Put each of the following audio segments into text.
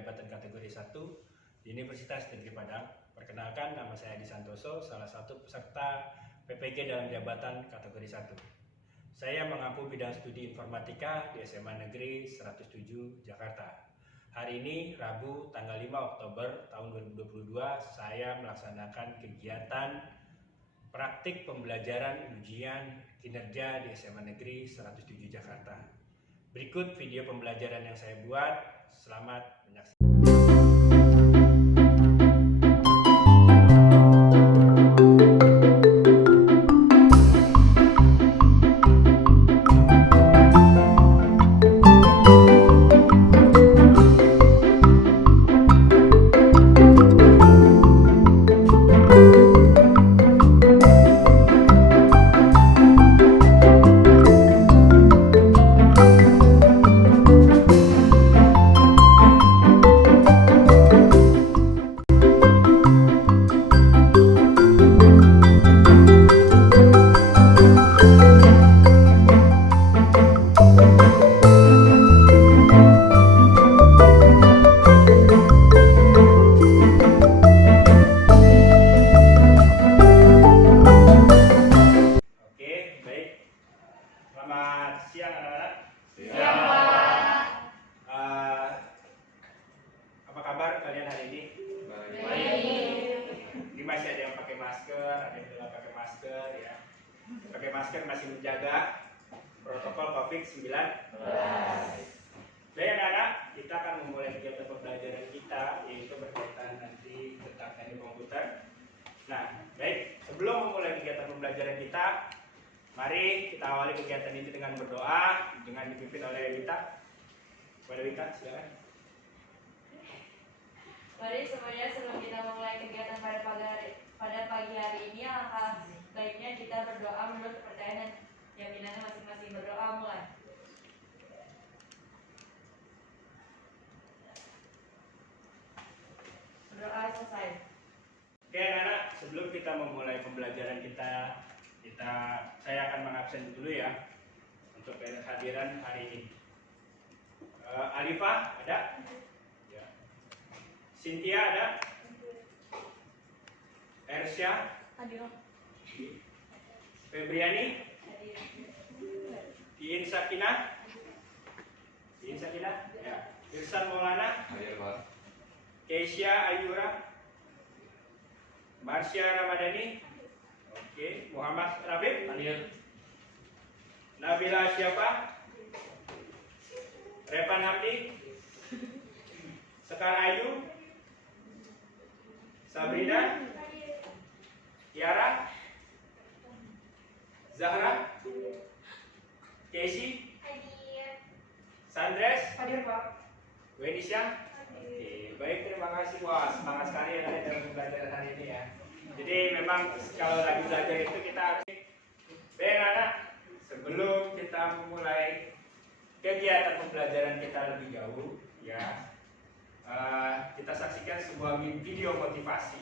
jabatan kategori 1 di Universitas Negeri Padang. Perkenalkan, nama saya Adi Santoso, salah satu peserta PPG dalam jabatan kategori 1. Saya mengampu bidang studi informatika di SMA Negeri 107 Jakarta. Hari ini Rabu tanggal 5 Oktober tahun 2022 saya melaksanakan kegiatan praktik pembelajaran ujian kinerja di SMA Negeri 107 Jakarta. Berikut video pembelajaran yang saya buat. Selamat menyaksikan. Selamat siang anak-anak. Siang, Pak. Apa kabar kalian hari ini? Baik. Ini masih ada yang pakai masker, ada yang tidak pakai masker ya. Pakai masker masih menjaga protokol COVID-19. Baik anak-anak, kita akan memulai kegiatan pembelajaran kita, yaitu berkaitan nanti tentang teknik komputer. Nah, baik, sebelum memulai kegiatan pembelajaran kita, mari kita awali kegiatan ini dengan berdoa, dengan dipimpin oleh Wita. Kepada Wita, silakan. Mari semuanya, sebelum kita memulai kegiatan pada pagi hari ini, alangkah baiknya kita berdoa menurut kepercayaan dan keyakinannya masing-masing. Berdoa mulai. Berdoa selesai. Oke anak-anak, sebelum kita memulai pembelajaran kita, saya akan mengabsen dulu ya untuk kehadiran hari ini. Alifah ada? Ya. Cynthia ada? Ersya? Hadir. Febriani? Iin Sakinah? Ya. Irsan Maulana? Hadir, Pak. Keisha Ayura? Marsha Ramadhani? Oke. Muhammad Rabib? Hadir. Nabila siapa? Revan Hamdi? Sekar Ayu? Sabrina? Tiara? Zahra? Casey? Sandres? Hadir, Pak. Wenisha? Oke, baik, terima kasih. Wah, semangat sekali ya dalam pembelajaran hari ini ya. Jadi memang kalau lagi belajar itu kita harus baik anak, sebelum kita memulai kegiatan pembelajaran kita lebih jauh ya, kita saksikan sebuah video motivasi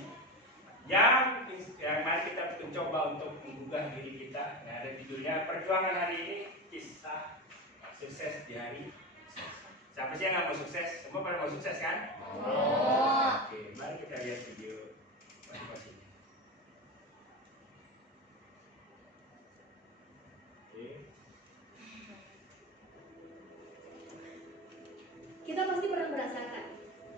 yang mari kita mencoba untuk menggugah diri kita. Nah, ada judulnya Perjuangan Hari Ini, Kisah Sukses di Hari. Siapa sih yang nggak mau sukses? Semua pada mau sukses kan? Oke, mari kita lihat video motivasinya. Kita pasti pernah merasakan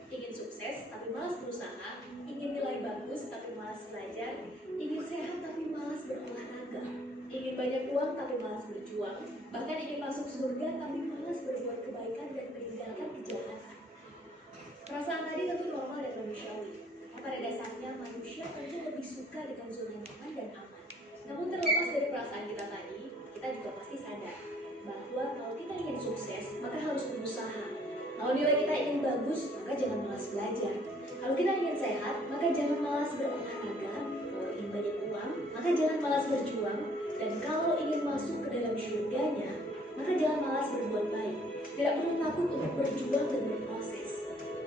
ingin sukses tapi malas berusaha, ingin nilai bagus tapi malas belajar, ingin sehat tapi malas berolahraga, ingin banyak uang tapi malas berjuang, bahkan ingin masuk surga tapi malas berbuat kebaikan dan meninggalkan kejahatan. Perasaan tadi tentu normal dan manusiawi. Pada dasarnya manusia tentu lebih suka dengan zona nyaman dan aman. Namun terlepas dari perasaan kita tadi, kita juga pasti sadar bahwa kalau kita ingin sukses, maka harus berusaha. Kalau nilai kita ingin bagus, maka jangan malas belajar. Kalau kita ingin sehat, maka jangan malas berolahraga. Kalau ingin banyak uang, maka jangan malas berjuang. Dan kalau ingin masuk ke dalam surganya, maka jangan malas berbuat baik. Tidak perlu takut untuk berjuang dan berproses.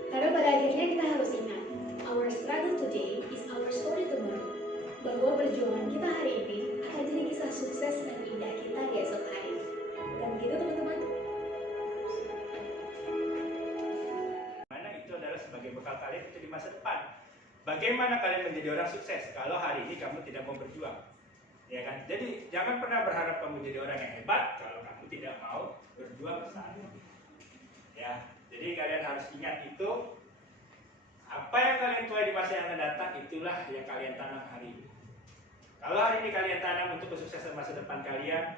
Karena pada akhirnya kita harus ingat, our struggle today is our story tomorrow. Bahwa perjuangan kita hari ini akan jadi kisah sukses dan indah kita di esok hari. Bukan begitu teman-teman? Mana itu adalah bekal kalian itu di masa depan. Bagaimana kalian menjadi orang sukses kalau hari ini kamu tidak mau berjuang? Ya kan? Jadi jangan pernah berharap kamu jadi orang yang hebat kalau kamu tidak mau berjuang saat ini. Ya, jadi kalian harus ingat itu. Apa yang kalian tuai di masa yang akan datang, itulah yang kalian tanam hari ini. Kalau hari ini kalian tanam untuk kesuksesan masa depan kalian,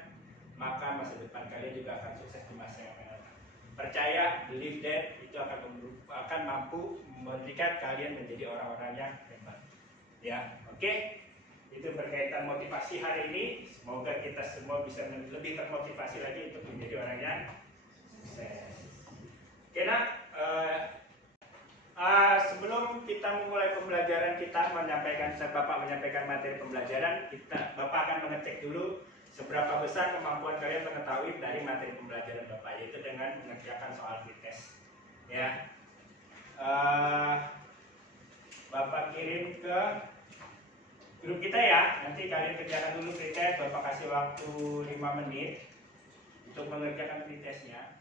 maka masa depan kalian juga akan sukses di masa yang akan datang. Percaya, believe that itu akan mampu memberikan kalian menjadi orang-orang yang hebat. Ya, oke. Itu berkaitan motivasi hari ini. Semoga kita semua bisa lebih termotivasi lagi untuk menjadi orang yang sukses. Oke, nak. Sebelum kita memulai pembelajaran kita Bapak menyampaikan materi pembelajaran, Bapak akan mengecek dulu seberapa besar kemampuan kalian mengetahui dari materi pembelajaran Bapak, yaitu dengan mengerjakan soal pretest. Ya, Bapak kirim ke grup kita ya. Nanti kalian kerjakan dulu pretest. Bapak kasih waktu 5 menit untuk mengerjakan pretestnya.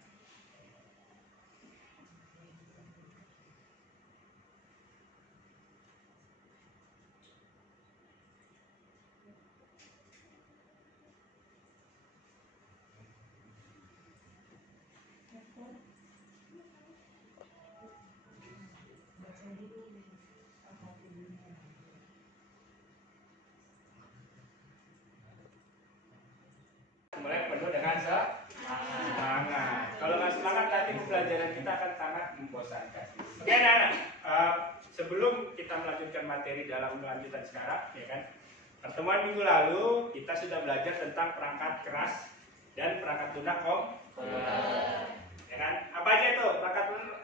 Mulai penuh dengan semangat. Kalau nggak semangat, nanti pembelajaran kita akan sangat membosankan. Oke, anak-anak. Sebelum kita melanjutkan materi dalam lanjutan sekarang, ya kan? Pertemuan minggu lalu kita sudah belajar tentang perangkat keras dan perangkat lunak komputer. Ya kan? Apa aja itu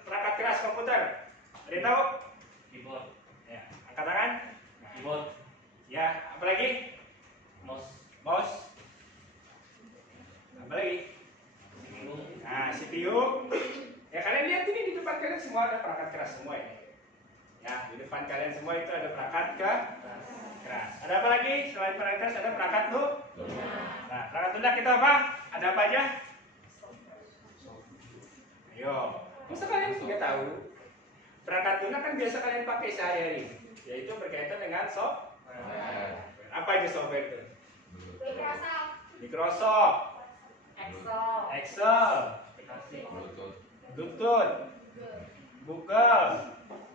perangkat keras komputer? Ada yang tahu? Keyboard, Ya, angkat tangan. keyboard, Ya, apa lagi? Mouse. Apa lagi? CPU, Nah, CPU. Ya, kalian lihat ini di depan kalian semua ada perangkat keras semua ini. Ya, di depan kalian semua itu ada perangkat keras. Ada apa lagi? Selain perangkat keras ada perangkat lunak. Nah, perangkat lunak kita apa? Ada apa aja? Ayo, masa kalian nggak tahu? Perangkat lunak kan biasa kalian pakai sehari-hari, yaitu berkaitan dengan software. Apa aja software itu? Microsoft, Excel, Bluetooth, Google.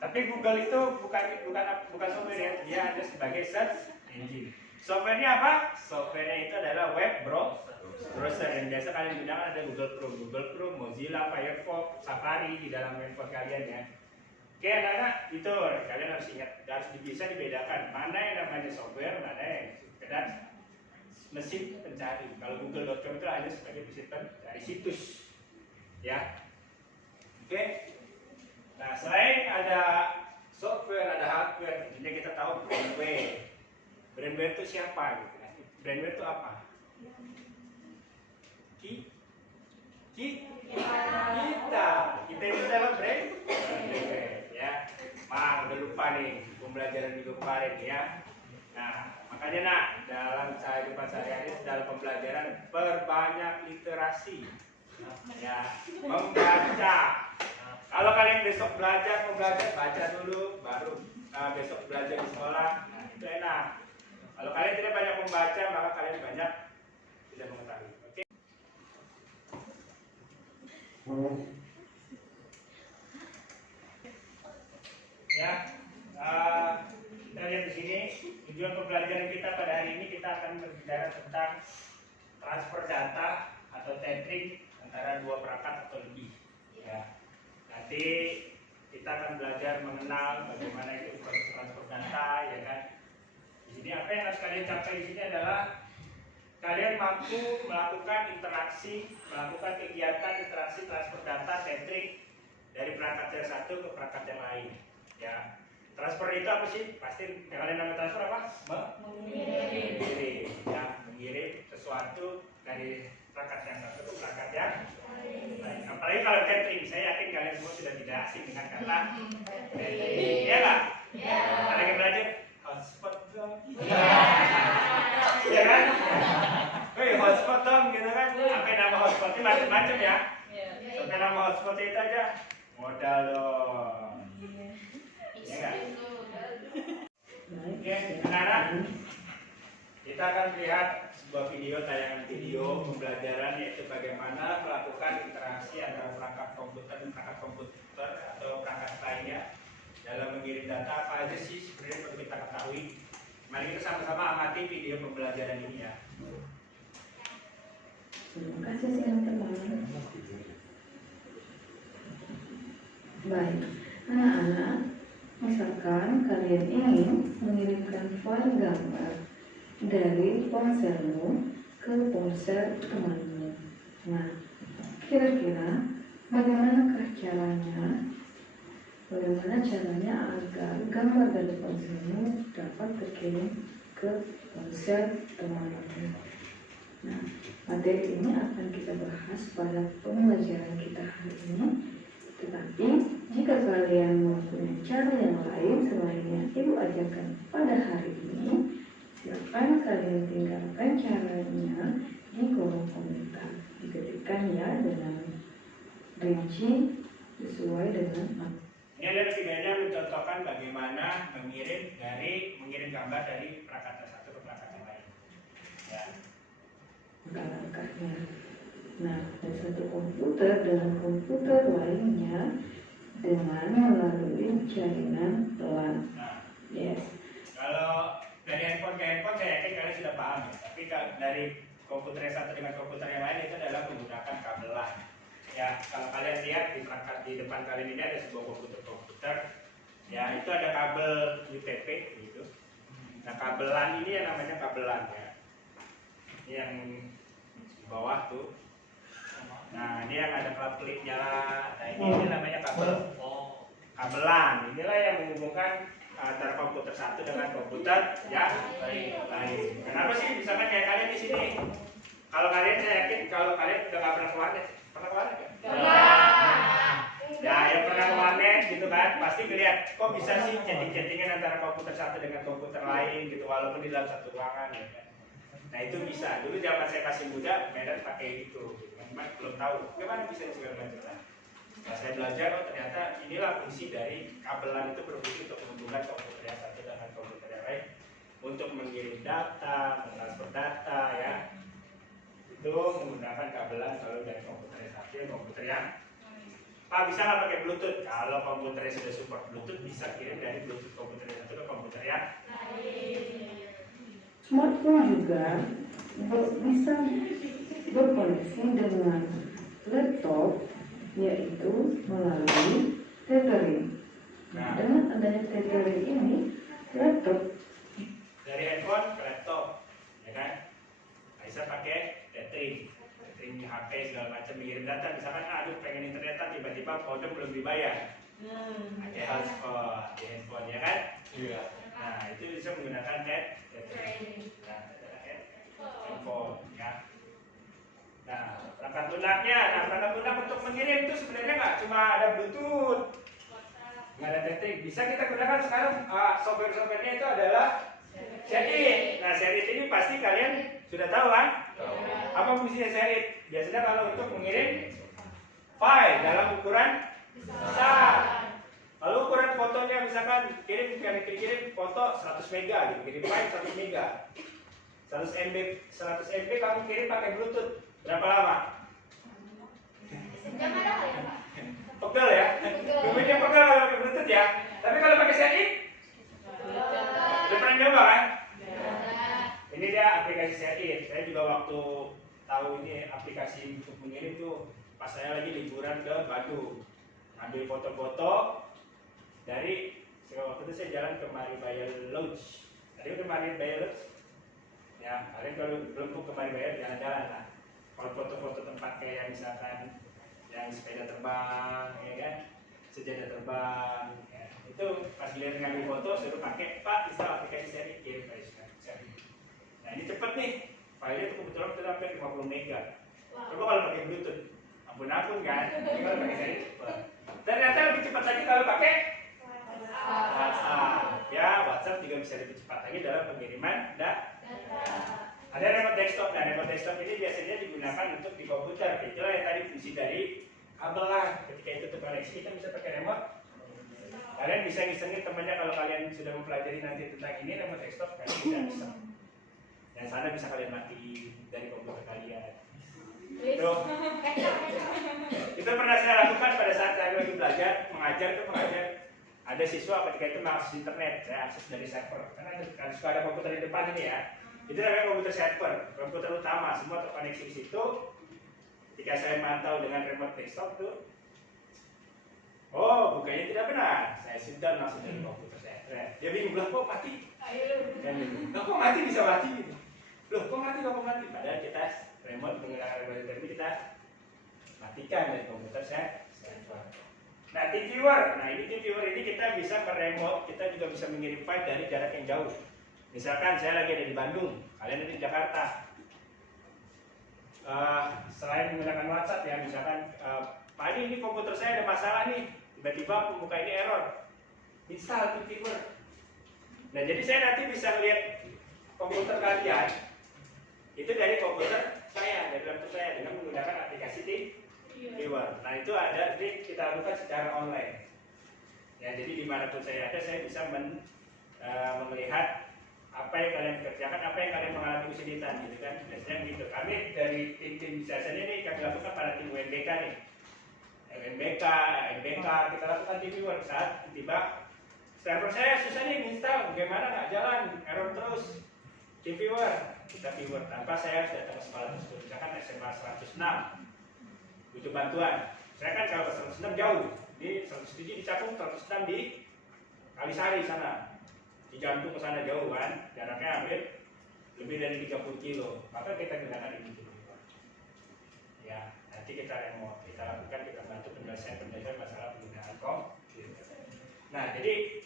Tapi Google itu bukan software ya, dia ada sebagai search engine. Softwarenya apa? Softwarenya itu adalah web browser yang biasa kalian gunakan. Ada Google Chrome, Mozilla, Firefox, Safari di dalam handphone kalian ya. Oke, anak-anak, itu kalian harus ingat, harus bisa dibedakan mana yang namanya software, mana yang sekedar mesin pencari. Kalau google.com itu hanya sebagai mesin pencari situs, ya. Oke. Nah, selain ada software, ada hardware, tentunya kita tahu brandware. Brandware itu siapa? Gitu. Brandware itu apa? Kita itu dalam brandware, ya. Udah lupa nih pembelajaran minggu kemarin ya. Nah, makanya nak dalam kehidupan sehari-hari dalam pembelajaran perbanyak literasi, ya, membaca. Kalau kalian besok mau belajar baca dulu, baru besok belajar di sekolah, nah, itu enak. Kalau kalian tidak banyak membaca, maka kalian banyak tidak mengetahui. Oke? Ya, kita lihat di sini tujuan pembelajaran kita pada hari ini. Kita akan berbicara tentang transfer data atau tethering antara dua perangkat atau lebih. Ya, nanti kita akan belajar mengenal bagaimana itu proses transfer data, ya kan? Di sini apa yang harus kalian capai di sini adalah kalian mampu melakukan kegiatan interaksi transfer data tethering dari perangkat yang satu ke perangkat yang lain. Ya, transfer itu apa sih? Pasti yang kalian namanya transfer apa? Mengirim. Ya, mengirim sesuatu dari perangkat yang satu ke perangkat yang lain. Apalagi kalau tethering, saya yakin kalian semua sudah tidak asing dengan kata tethering. Iya nggak? Ada yang belajar hotspot dong? Iya kan? Wih, hotspot dong, gitu kan? Sampai nama hotspotnya macam-macam ya. Sampai nama hotspotnya itu aja modal dong. kita akan melihat sebuah video, tayangan video pembelajaran, yaitu bagaimana melakukan interaksi antara perangkat komputer dan perangkat komputer atau perangkat lainnya dalam mengirim data. Apa aja sih sebenarnya perlu kita ketahui. Mari kita sama-sama amati video pembelajaran ini ya. Terima kasih teman-teman. Baik, anak-anak, misalkan kalian ingin mengirimkan file gambar dari ponselmu ke ponsel temanmu. Nah, kira-kira bagaimanakah caranya? Bagaimana caranya agar gambar dari ponselmu dapat terkirim ke ponsel temanmu? Nah, materi ini akan kita bahas pada pembelajaran kita hari ini. Tetapi, jika kalian mempunyai cara yang lain selain yang Ibu ajarkan pada hari ini, silakan kalian tinggalkan caranya di kolom komentar. Diketikkan ya dengan rinci sesuai dengan. Ini adalah videonya mencontohkan bagaimana mengirim gambar dari perangkat satu ke perangkat yang lain. Ya. Langkahnya. Nah, dari satu komputer dengan komputer lainnya dengan melalui jaringan LAN. Nah, Yes. kalau dari handphone ke handphone saya yakin kalian sudah paham ya. Tapi dari komputer yang satu dengan komputer yang lain itu adalah menggunakan kabel LAN. Ya, kalau kalian lihat di perangkat di depan kalian ini ada sebuah komputer. Ya, itu ada kabel UTP gitu. Nah, kabel LAN ini yang namanya kabel LAN ya. Yang di bawah tuh. Nah, ini yang ada klip-klipnya. Nah, ini namanya kabel LAN. Inilah yang menghubungkan antara komputer satu dengan komputer yang lain. Kenapa sih? Misalkan kayak kalian di sini. Kalau kalian, saya yakin kalau kalian udah nggak pernah ke warnet. Pernah ke warnet? Ya, yang pernah ke warnet gitu kan, pasti ngeliat kok bisa sih chatting-chattingan antara komputer satu dengan komputer lain gitu, walaupun di dalam satu ruangan ya kan. Nah, itu bisa. Dulu zaman saya masih muda, Medan pakai itu. Memang belum tahu bagaimana bisa segala macam. Nah, saya belajar, oh ternyata inilah fungsi dari kabel LAN. Itu berfungsi untuk menghubungkan komputer yang satu dengan komputer yang lain untuk mengirim data, mentransfer data ya. Itu menggunakan kabel LAN kalau dari komputer yang satu ke komputer yang Pak, bisa nggak pakai Bluetooth? Kalau komputernya sudah support Bluetooth, bisa kirim dari Bluetooth komputer yang satu ke komputer yang lain. Smartphone juga bisa berkoneksi dengan laptop, yaitu melalui tethering. Nah, Dengan adanya tethering ini, laptop dari handphone ke laptop, ya kan? Bisa pakai tethering HP segala macam, mengirim data. Misalkan, aduh pengen internetan, tiba-tiba modem belum dibayar. Ada hotspot di handphone, ya kan? Iya. Nah, itu bisa menggunakan tethering. Nah, handphone, ya. Nah, perangkat lunaknya, perangkat lunak untuk mengirim itu sebenarnya nggak cuma ada Bluetooth, nggak ada tethering. Bisa kita gunakan sekarang software-softwarenya itu adalah Share-it. Nah, Share-it ini pasti kalian sudah tahu kan? Apa fungsinya Share-it? Biasanya kalau untuk mengirim file dalam ukuran besar. Kalau ukuran fotonya misalkan kirim foto 100 mega gitu, kirim file 100 mega. 100 MB kamu kirim pakai Bluetooth. Berapa lama? Sejam ada kali ya, Pak? Pegel ya? Lumayan pegel kalau pakai Bluetooth ya. Tapi kalau pakai Share-it, udah pernah nyoba kan? Ini dia aplikasi Share-it. Saya juga waktu tahu ini aplikasi untuk mengirim tuh pas saya lagi liburan ke Bandung, ambil foto-foto dari waktu itu saya jalan ke Maribaya Lodge. Tadi ke Maribaya Lodge. Ya, kalian kalau belum ke Maribaya jalan-jalan lah. Kalau foto-foto tempat kayak misalkan yang sepeda terbang, ya kan, sejadah terbang, ya. Itu pas kalian ngambil foto suruh pakai Pak install aplikasi Share-it, kirim ke Share-it. Nah ini cepet nih, filenya itu kebetulan sudah sampai 50 mega. Coba kalau pakai Bluetooth, ampun kan? Tapi kalau pakai Share-it cepet. Ternyata lebih cepat lagi kalau pakai WhatsApp. Ya, WhatsApp juga bisa lebih cepat lagi dalam pengiriman data. Ada remote desktop. Nah, remote desktop ini biasanya digunakan untuk di komputer. Itulah yang tadi fungsi dari kabel LAN. Ketika itu terkoneksi, kita bisa pakai remote. Kalian bisa ngisengin temannya kalau kalian sudah mempelajari nanti tentang ini remote desktop, kalian bisa iseng. Dan sana bisa kalian matiin dari komputer kalian. Itu pernah saya lakukan pada saat saya lagi belajar, mengajar. Ada siswa ketika itu mengakses internet, saya akses dari server. Karena suka ada komputer di depan ini ya. Itu namanya komputer server, komputer utama, semua terkoneksi di situ. Ketika saya mantau dengan remote desktop tuh, oh bukanya tidak benar. Saya shutdown langsung dari komputer saya. Dia bingung, loh kok mati? Loh kok mati bisa mati? Loh kok mati? Padahal kita remote menggunakan remote term kita matikan dari komputer saya. Nah, team viewer. Nah, ini team viewer ini kita bisa meremote, kita juga bisa mengirim file dari jarak yang jauh. Misalkan saya lagi ada di Bandung, kalian ada di Jakarta. Selain menggunakan WhatsApp ya, misalkan Pak Adi, ini komputer saya ada masalah nih, tiba-tiba pembuka ini error. Install team viewer. Nah, jadi saya nanti bisa lihat komputer kalian itu dari komputer saya, dari laptop saya dengan menggunakan aplikasi team viewer. Nah, itu ada, ini kita lakukan secara online. Ya, jadi dimanapun saya ada, saya bisa melihat apa yang kalian kerjakan, apa yang kalian mengalami kesulitan, gitu kan? Biasanya gitu. Kami dari tim biasanya ini kami lakukan pada tim UNBK nih. MBK, kita lakukan team viewer saat tiba server saya susah nih install, bagaimana nggak jalan, error terus. Team viewer, kita viewer tanpa saya harus datang ke sekolah tersebut. Misalkan SMA 106 butuh bantuan. Saya kan kalau ke 106 jauh, di 107 di Cakung, 106 di Kalisari sana, di Jantung ke sana jauh kan, jaraknya hampir lebih dari 30 kilo. Maka kita gunakan ini dulu. Ya, nanti kita remote, kita lakukan, kita bantu penyelesaian masalah penggunaan komputer. Nah, jadi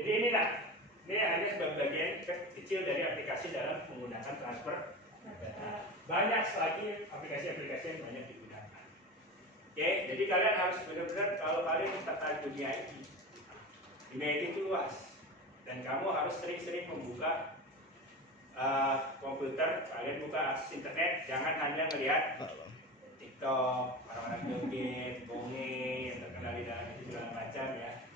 inilah. Ini hanya sebagian kecil dari aplikasi dalam menggunakan transfer data. Banyak lagi aplikasi-aplikasi yang banyak digunakan. Oke, jadi kalian harus benar-benar kalau kalian tertarik dunia itu luas, dan kamu harus sering-sering membuka komputer, kalian buka akses internet, jangan hanya melihat TikTok, orang-orang joget, bonge, yang terkenal di dalam itu segala macam ya.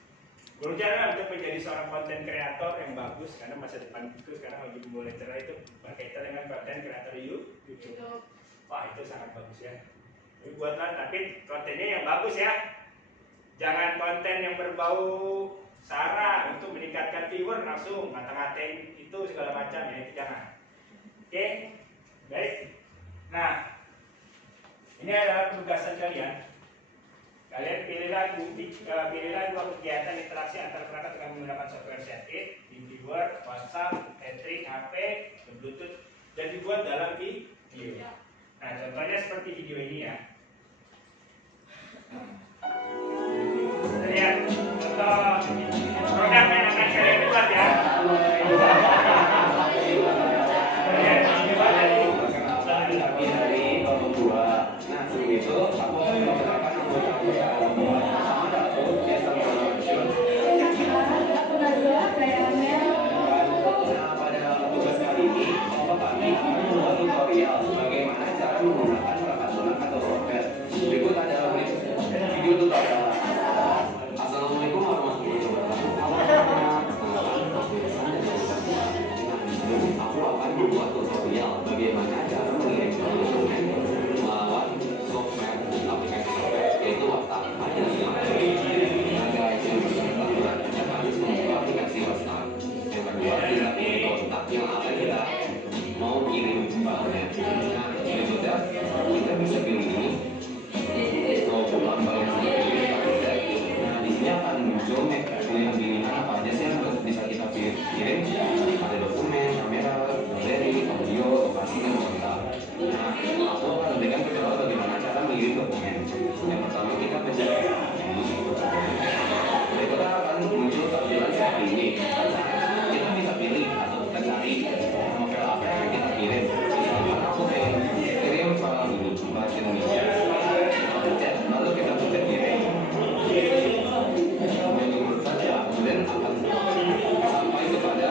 Berusaha untuk menjadi seorang konten kreator yang bagus, karena masa depan itu sekarang lagi mulai cerah itu berkaitan dengan konten kreator YouTube. Wah, itu sangat bagus ya. Tapi buatlah, tapi kontennya yang bagus ya. Jangan konten yang berbau sara untuk meningkatkan viewer langsung ngata-ngatain itu segala macam ya, itu jangan. Oke, baik. Nah, ini adalah penugasan kalian. Kalian pilihlah dua kegiatan interaksi antar perangkat dengan menggunakan software Chat-it, viewer, WhatsApp, Etrik, HP, Bluetooth, dan dibuat dalam video. Nah, contohnya seperti video ini ya. Lihat contoh program yang akan kalian buat ya. Assalamualaikum warahmatullahi wabarakatuh. Aku akan membuat tutorial bagaimana cara mengirim dokumen melalui software aplikasi software yaitu WhatsApp. Nah guys, yang pertama kita harus membuka aplikasi WhatsApp. Yang kedua kita pilih kontak yang akan kita mau kirim filenya. Nah berikutnya kita bisa pilih ini mau pulang balik sendiri. Nah di sini akan muncul pilihan-pilihan apa aja sih yang bisa kita kirim. Ada dokumen, kamera, galeri, audio, lokasi, dan kontak. Nah, aku akan memberikan tutorial bagaimana cara mengirim dokumen. Yang pertama kita pencet berikutnya akan muncul tampilan seperti ini. Kita bisa pilih atau kita cari novel apa yang kita kirim. Misalkan aku pengen kirim file dulu bahasa Indonesia. Kita pencet, lalu kita pencet kirim. Kemudian akan sampai kepada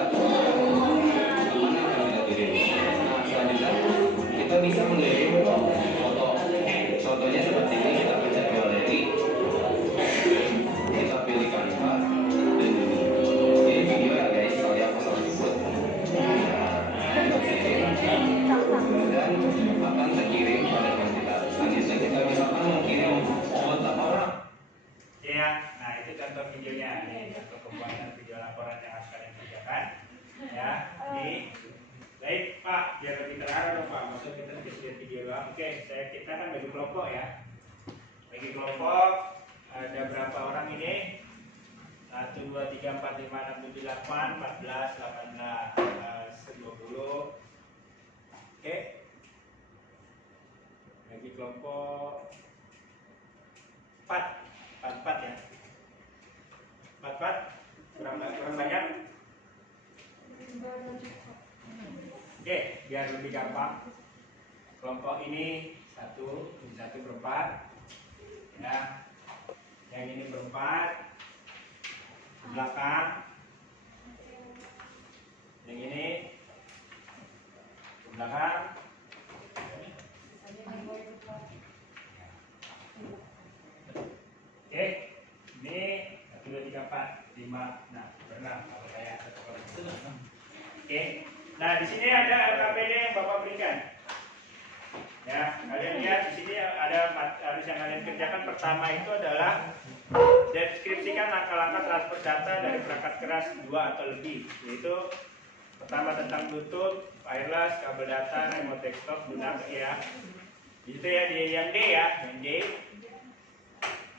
videonya nih untuk pembuatan video laporan yang harus kalian kerjakan ya. Ini baik Pak, biar lebih terarah dong Pak, maksud kita lihat video doang. Oke, kita kan bagi kelompok ya. Bagi kelompok ada berapa orang ini? 1, 2, 3, 4, 5, 6, 7, 8, 14, 18, 20. Oke. Bagi kelompok 4 ya. 4 kurang banyak. Oke, biar lebih gampang. Kelompok ini 1 berempat. Ya. Yang ini berempat. Ke belakang. Yang ini ke belakang. Oke, ini 1, 2, 3, 4, 5, nah berenam kalau saya Oke, nah di sini ada LKPD yang Bapak berikan. Ya, kalian lihat di sini ada harus yang kalian kerjakan. Pertama itu adalah deskripsikan langkah-langkah transfer data dari perangkat keras 2 atau lebih, yaitu pertama tentang Bluetooth, wireless, kabel data, remote desktop, guna ya. Itu ya yang D ya, yang D.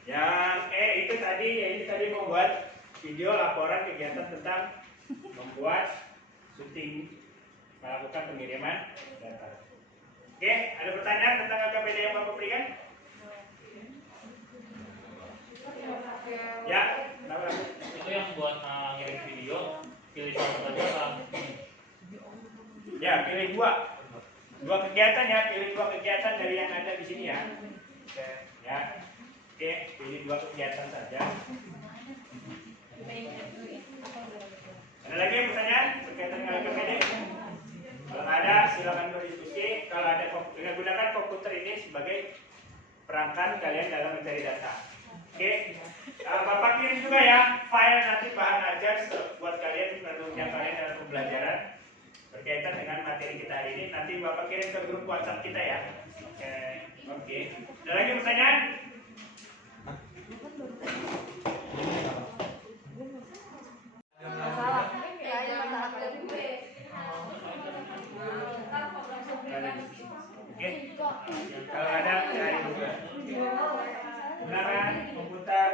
Yang itu tadi membuat video laporan kegiatan tentang membuat syuting melakukan pengiriman data. Oke, ada pertanyaan tentang LKPD yang Bapak berikan? Ya, kenapa? Itu yang buat ngirim video, pilih satu saja. Ya, pilih dua kegiatan ya, pilih 2 kegiatan dari yang ada di sini ya. Oke, ya. Oke, pilih 2 kegiatan saja. Ada lagi yang pertanyaan berkaitan dengan LKPD? Kalau ada, silakan berdiskusi. Kalau ada, gunakan komputer ini sebagai perangkat kalian dalam mencari data. Oke, Bapak kirim juga ya file nanti bahan ajar buat kalian menunjang kalian dalam pembelajaran berkaitan dengan materi kita hari ini. Nanti Bapak kirim ke grup WhatsApp kita ya. Oke. Ada lagi pertanyaan? Oke. Kalau ada cari juga. Gunakan komputer.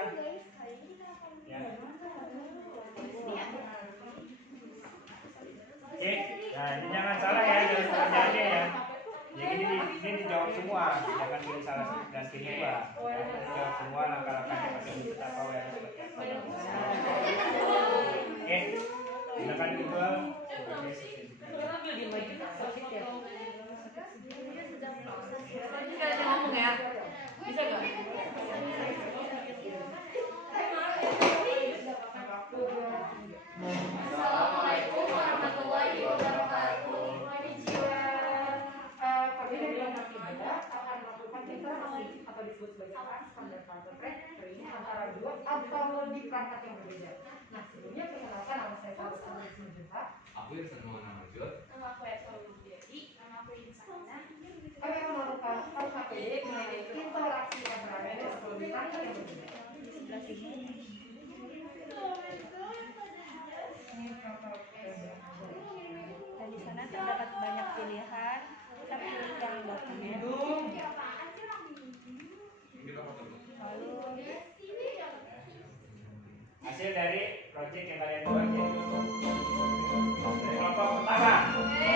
Ya. Oke. Nah, ini jangan salah ya dalam pertanyaannya ya. Jadi ini dijawab semua, jangan pilih salah dan pilih 2. Dijawab semua langkah-langkahnya pakai Bluetooth atau wireless seperti apa. Oke. Gunakan Google sebagai sistem. Bisa ngomong ya? Bisa gak? Assalamualaikum warahmatullahi wabarakatuh. Kami dari Lembaga Ibadah akan melakukan interaksi atau disebut sebagai standar transfer training antara 2 atau lebih perangkat yang berbeda. Nah, sebelumnya perkenalkan nama saya Farah Sinjuha. Aku Irsan Maulana Marjot. Nama aku Esa Widiadi. Nama aku Insana. Kami akan melakukan LKPD mengenai interaksi antara media atau lebih perangkat yang berbeda. Dan di sana terdapat banyak pilihan, kita pilih yang dokumen. Lalu Hasil dari project yang kalian buat ya. Dari kelompok pertama. Oke,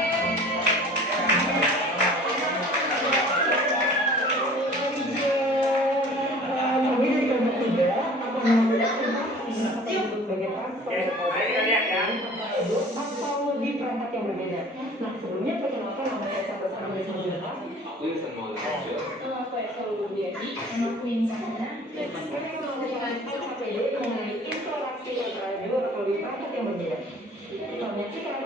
mari kita lihat ya. Atau lebih perangkat yang berbeda. Nah, sebelumnya perkenalkan nama saya Farah Sinjuha. Aku Irsan Maulana Marjot. Nama aku Esa Widiadi. Nama aku Insana. Kami akan melakukan LKPD mengenai interaksi antara 2 atau lebih perangkat yang berbeda. Kita menyaksikan.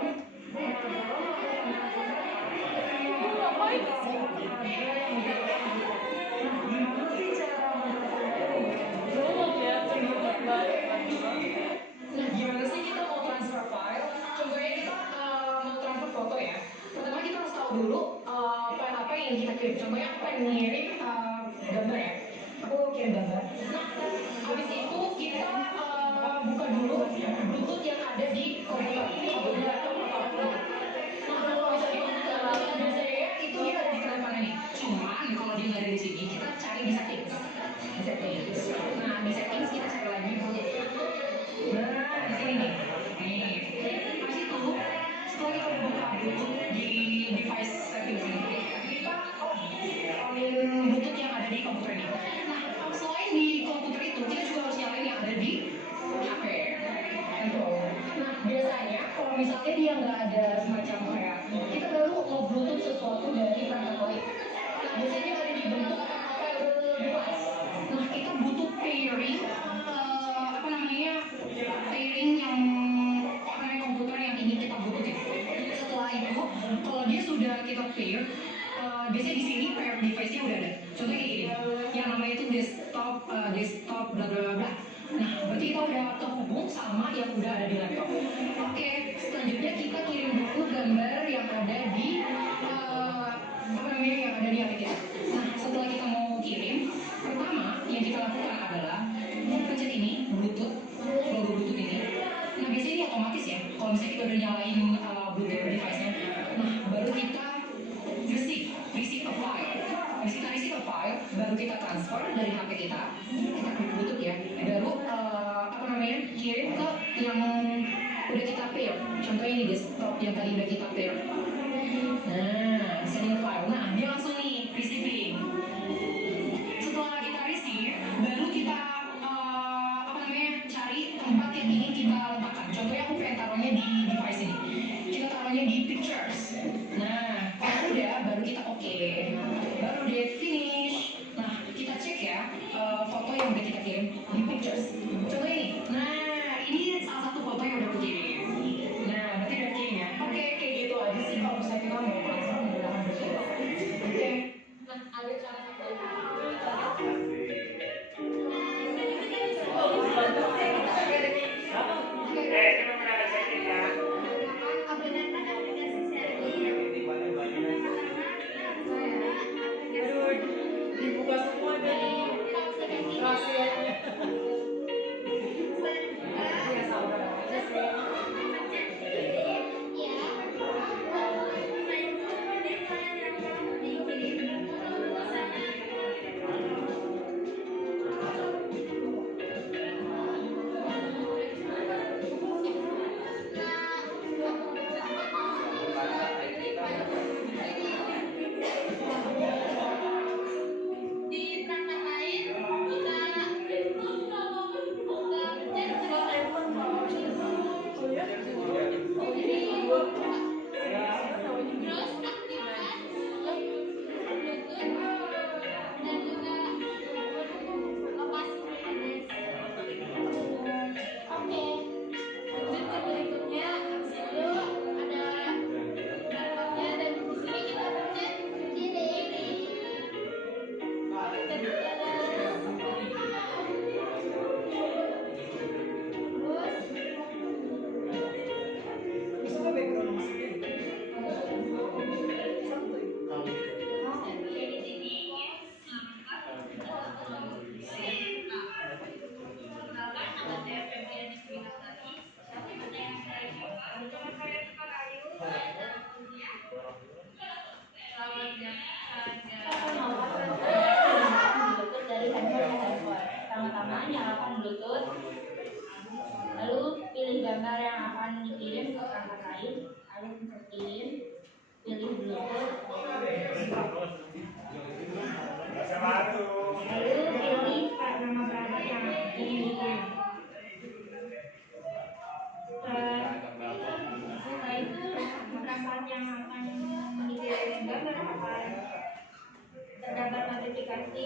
Gimana sih kita mau transfer file? Contohnya kita mau transfer foto ya. Pertama kita harus tahu dulu file apa yang kita kirim. Contohnya aku pengen ngirim gambar ya. Aku kirim gambar. Nah, habis itu kita buka dulu Bluetooth yang ada di komputer ini laptop apapun. Nah kalau misalnya biasanya itu dia ada di kenapa nih. Cuman kalau dia nggak ada di sini kita cari di settings. Di settings. Nah di settings kita cari lagi Bluetooth. Nah di sini nih. Habis itu setelah kita udah buka Bluetooth di device settings ini, kita on Bluetooth yang ada di komputer ini. Nah selain di komputer itu kita juga harus nyalain yang ada di HP. Nah biasanya kalau misalnya dia nggak ada semacam kayak kita baru nge-Bluetooth sesuatu dari perangkat lain. Nah biasanya ada di bentuk pair device. Nah kita butuh pairing apa namanya pairing yang komputer yang ingin kita bluetooth. Setelah itu kalau dia sudah kita pair biasanya di sini pair device-nya udah ada. Contohnya kayak gini, yang namanya itu desktop bla bla bla bla. Nah berarti kita udah terhubung sama yang udah ada di laptop. Oke, selanjutnya kita kirim dulu gambar yang ada di apa namanya yang ada di HP kita. Nah setelah kita mau kirim, pertama yang kita lakukan adalah pencet ini Bluetooth, logo Bluetooth ini. Nah biasanya ini otomatis ya, kalau misalnya kita udah nyalain Bluetooth device-nya. Nah baru kita receive a file. Habis kita receive a file, baru kita transfer dari HP kita klik Bluetooth ya, baru apa namanya kirim ke yang udah kita pair. Contohnya ini desktop yang tadi udah kita pair. Nah, sending file. Nah, dia langsung nih receiving. Setelah kita receive, baru kita apa namanya cari tempat yang ingin kita letakkan. Contohnya aku pengen taruhnya di device ini. Kita taruhnya di pictures. Nah, kalau udah, baru kita oke. Baru deh finish. Nah, kita cek ya foto yang udah kita kirim di pictures. Contohnya ini. Nah, ini salah satu foto yang udah aku kirim. Nah, berarti udah kirim ya. Oke, kayak gitu aja sih kalau misalnya kita mau transfer menggunakan Bluetooth. Oke. Nah, ada cara Kita mengenal setting ya. Dibuka semua deh rahasianya. Ya sabar aja sih. di perangkat lain kita terus aktifkan Bluetooth dan juga lokasi oke lanjut ke berikutnya itu ada barcode-nya dan di sini kita pencet kiri. Terus apa background musiknya? Bluetooth dari handphone ke handphone. Pertama-tama nyalakan Bluetooth, lalu pilih gambar yang akan dikirim ke perangkat lain, lalu pencet kirim, pilih Bluetooth, Masa baru. lalu pilih nama perangkat yang ingin dikirim. Setelah itu perangkat yang akan dikirim gambar akan terdapat notifikasi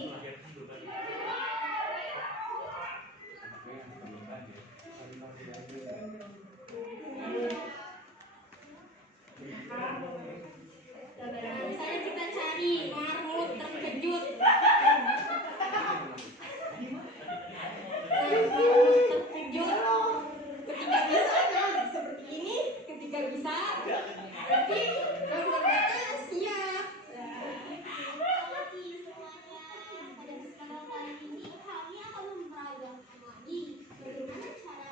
misalnya kita cari marmut terkejut. Marmut terkejut ketika bisa seperti ini, ketika bisa berarti gambar kita siap. Pagi semuanya, pada kesempatan kali ini kami akan memperagakan lagi bagaimana cara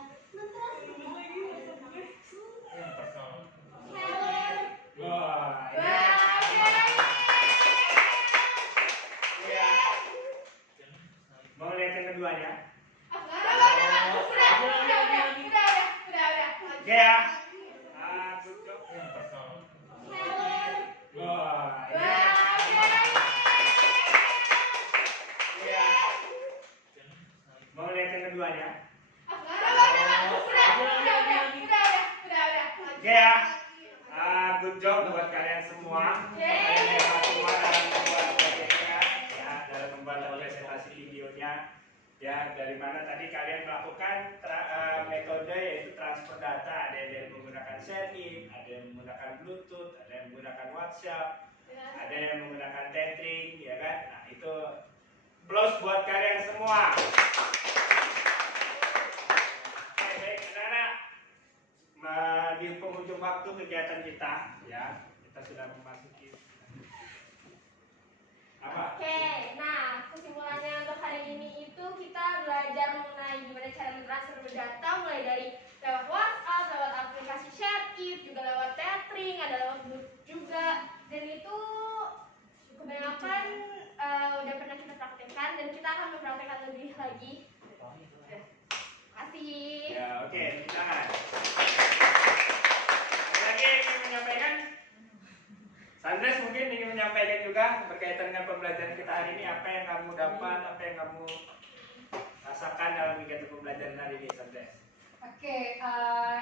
Oke ya. Good job. Yang personal. Wah, iya. Mau lihat yang keduanya? Oke ya. Good job buat kalian semua. Kalian hebat semua dalam membuat proyeknya, ya, dalam membuat presentasi videonya. Ya, dari mana tadi kalian melakukan metode yaitu transfer data. Ada yang menggunakan share-in, ada yang menggunakan Bluetooth, ada yang menggunakan WhatsApp, ada yang menggunakan tethering, ya kan? Nah, itu plus buat kalian semua. Oke, baik, anak-anak. Di penghujung waktu kegiatan kita, ya, kita sudah memasuki apa? Oke, nah kesimpulannya untuk hari ini itu kita belajar mengenai gimana cara mentransfer data mulai dari lewat WhatsApp, lewat aplikasi ShareIt, juga lewat tethering, ada lewat Bluetooth juga, dan itu kebanyakan udah pernah kita praktekkan dan kita akan mempraktekkan lebih lagi. Terima kasih. Ya, oke, tangan. Ada lagi yang ingin menyampaikan? Sandres mungkin ingin menyampaikan juga berkaitan dengan pembelajaran kita hari ini, apa yang kamu dapat, apa yang kamu rasakan dalam kegiatan pembelajaran hari ini, Sandres. Oke,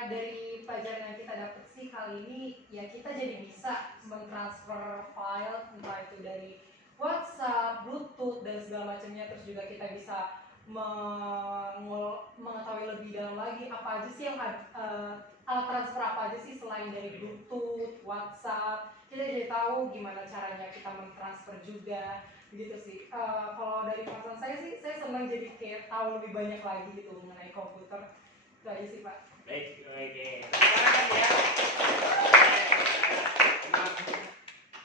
dari pelajaran yang kita dapat sih kali ini ya kita jadi bisa mentransfer file entah itu dari WhatsApp, Bluetooth dan segala macamnya, terus juga kita bisa mengetahui lebih dalam lagi apa aja sih yang alat transfer apa aja sih selain dari Bluetooth, WhatsApp. Kita jadi tahu gimana caranya kita mentransfer juga gitu sih. Kalau dari pengalaman saya sih, saya senang jadi kayak tahu lebih banyak lagi gitu mengenai komputer. Itu aja sih Pak. Baik, oke. Sekarang ya.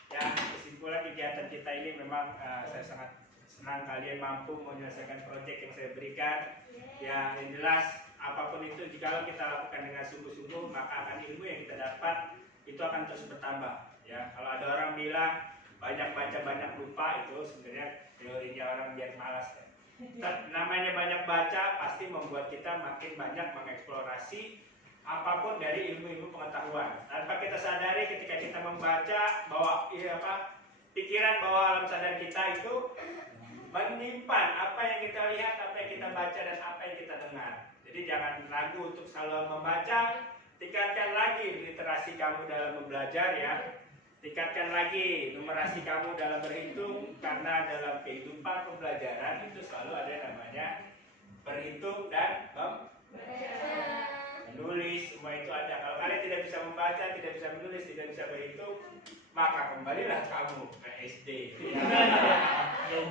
Ya, kesimpulan kegiatan kita ini memang saya sangat senang kalian mampu menyelesaikan proyek yang saya berikan. Ya, yang jelas apapun itu jika kita lakukan dengan sungguh-sungguh maka akan ilmu yang kita dapat itu akan terus bertambah. Ya, kalau ada orang bilang banyak baca banyak lupa, itu sebenarnya teorinya orang biar malas. Namanya banyak baca pasti membuat kita makin banyak mengeksplorasi apapun dari ilmu-ilmu pengetahuan. Tanpa kita sadari ketika kita membaca bahwa pikiran bawah alam sadar kita itu menyimpan apa yang kita lihat, apa yang kita baca dan apa yang kita dengar. Jadi jangan ragu untuk selalu membaca. Tingkatkan lagi literasi kamu dalam belajar ya. Tingkatkan lagi numerasi kamu dalam berhitung, karena dalam kehidupan pembelajaran itu selalu ada yang namanya berhitung dan menulis, semua itu ada. Kalau kalian tidak bisa membaca, tidak bisa menulis, tidak bisa berhitung, maka kembalilah kamu ke SD.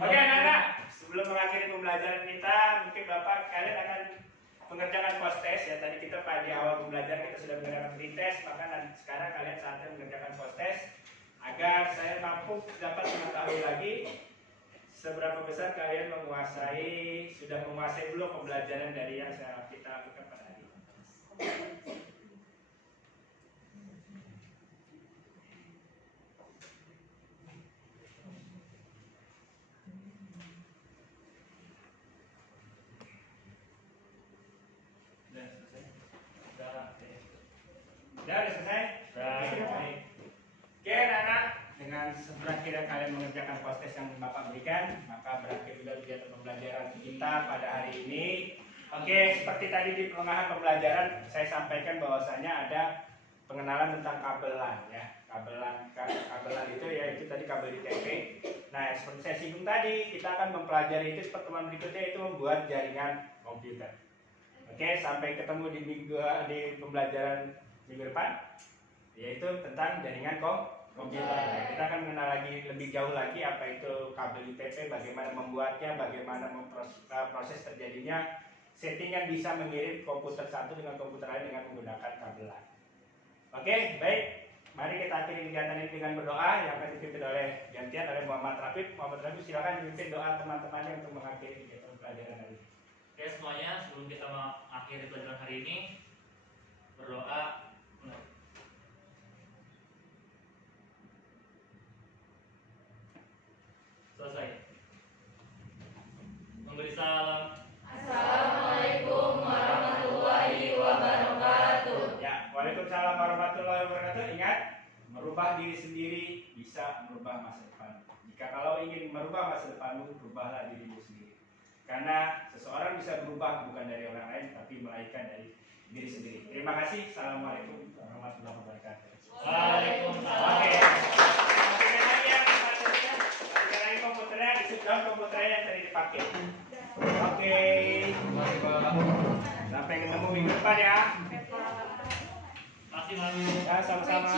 Oke anak-anak, sebelum mengakhiri pembelajaran kita, mungkin Bapak kalian akan mengerjakan post test ya. Tadi kita pada awal pembelajaran kita sudah mengerjakan pretest, maka sekarang kalian saatnya mengerjakan post test agar saya mampu dapat mengetahui lagi seberapa besar kalian sudah menguasai belum pembelajaran dari yang kita lakukan pada hari ini. Udah selesai? Baik. Oke anak-anak, dengan berakhirnya kalian mengerjakan post test yang Bapak berikan, maka berakhir juga kegiatan pembelajaran kita pada hari ini. Oke, seperti tadi di pertengahan pembelajaran saya sampaikan bahwasanya ada pengenalan tentang kabelan ya. Kabelan itu ya, itu tadi kabel di TV. Nah, seperti saya singgung tadi, kita akan mempelajari itu pertemuan berikutnya, itu membuat jaringan komputer. Oke, sampai ketemu di pembelajaran minggu depan, yaitu tentang jaringan komputer. Kita akan mengenal lagi lebih jauh lagi apa itu kabel UPP, bagaimana membuatnya, bagaimana proses terjadinya settingan bisa mengirim komputer satu dengan komputer lain dengan menggunakan kabelan. Oke, baik. Mari kita akhiri kegiatan ini dengan berdoa yang akan dipimpin oleh gantian oleh Muhammad Rafif. Muhammad Rafif silakan pimpin doa teman-temannya untuk mengakhiri kegiatan pelajaran hari ini. Oke semuanya, sebelum kita mengakhiri pelajaran hari ini, berdoa. Selesai. Memberi salam. Assalamualaikum warahmatullahi wabarakatuh. Ya, Waalaikumsalam warahmatullahi wabarakatuh. Ingat, merubah diri sendiri bisa merubah masa depan. Jika kalau ingin merubah masa depanmu, rubahlah dirimu sendiri. Karena seseorang bisa berubah bukan dari orang lain, tapi melainkan dari diri sendiri. Terima kasih. Assalamualaikum warahmatullahi wabarakatuh. Waalaikumsalam. Oke. Matikan lagi ya komputernya. Matikan lagi komputernya. Di sebelah komputernya yang tadi dipakai. Oke. Sampai ketemu minggu depan ya. Terima kasih, Mas. Ya, sama-sama.